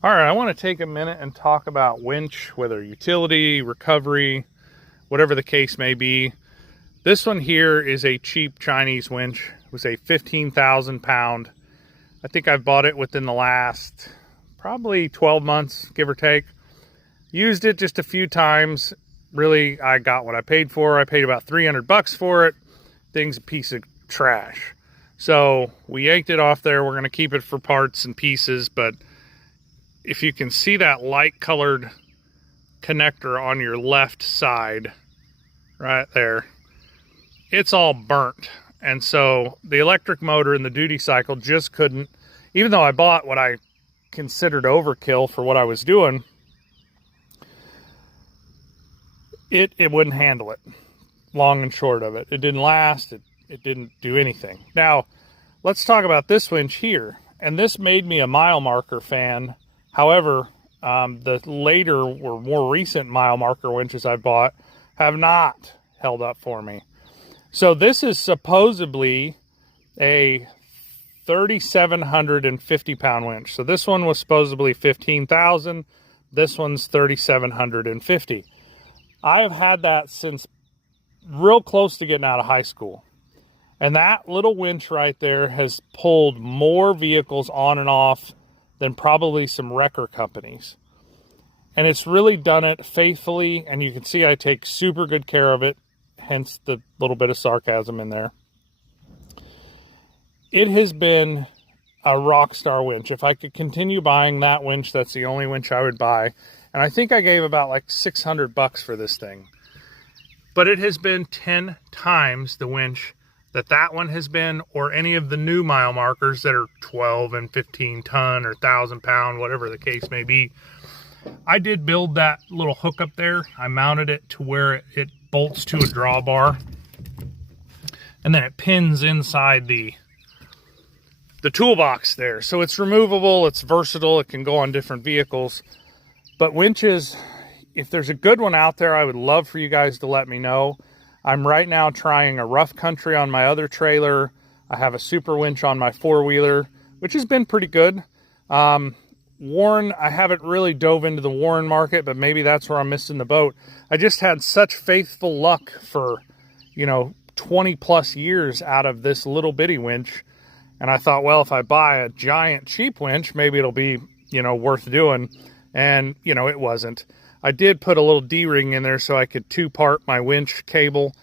All right, I want to take a minute and talk about winch, whether utility, recovery, whatever the case may be. This one here is a cheap Chinese winch. It was a 15,000 pound. I think I've bought it within the last probably 12 months, give or take. Used it just a few times. Really, I got what I paid for. I paid about 300 bucks for it. Thing's a piece of trash. So we yanked it off there. We're going to keep it for parts and pieces, but if you can see that light colored connector on your left side right there, it's all burnt. And so the electric motor and the duty cycle just couldn't, even though I bought what I considered overkill for what I was doing, it wouldn't handle it. Long and short of it, it didn't last. It didn't do anything. Now let's talk about this winch here. And this made me a mile marker fan. However, the later or more recent mile marker winches I've bought have not held up for me. So this is supposedly a 3,750 pound winch. So this one was supposedly 15,000. This one's 3,750. I have had that since real close to getting out of high school. And that little winch right there has pulled more vehicles on and off than probably some wrecker companies. And it's really done it faithfully, and you can see I take super good care of it, hence the little bit of sarcasm in there. It has been a rock star winch. If I could continue buying that winch, that's the only winch I would buy. And I think I gave about like 600 bucks for this thing. But it has been 10 times the winch that one has been, or any of the new mile markers that are 12 and 15 ton or 1,000 pound, whatever the case may be. I did build that little hook up there. I mounted it to where it bolts to a drawbar, and then it pins inside the toolbox there. So it's removable, it's versatile, it can go on different vehicles. But winches, if there's a good one out there, I would love for you guys to let me know. I'm right now trying a rough country on my other trailer. I have a super winch on my four-wheeler, which has been pretty good. Warren, I haven't really dove into the Warren market, but maybe that's where I'm missing the boat. I just had such faithful luck for, 20 plus years out of this little bitty winch. And I thought, well, if I buy a giant cheap winch, maybe it'll be, worth doing. And, it wasn't. I did put a little D-ring in there so I could two-part my winch cable,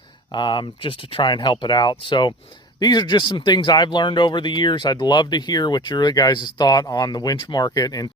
just to try and help it out. So these are just some things I've learned over the years. I'd love to hear what your guys' thought on the winch market in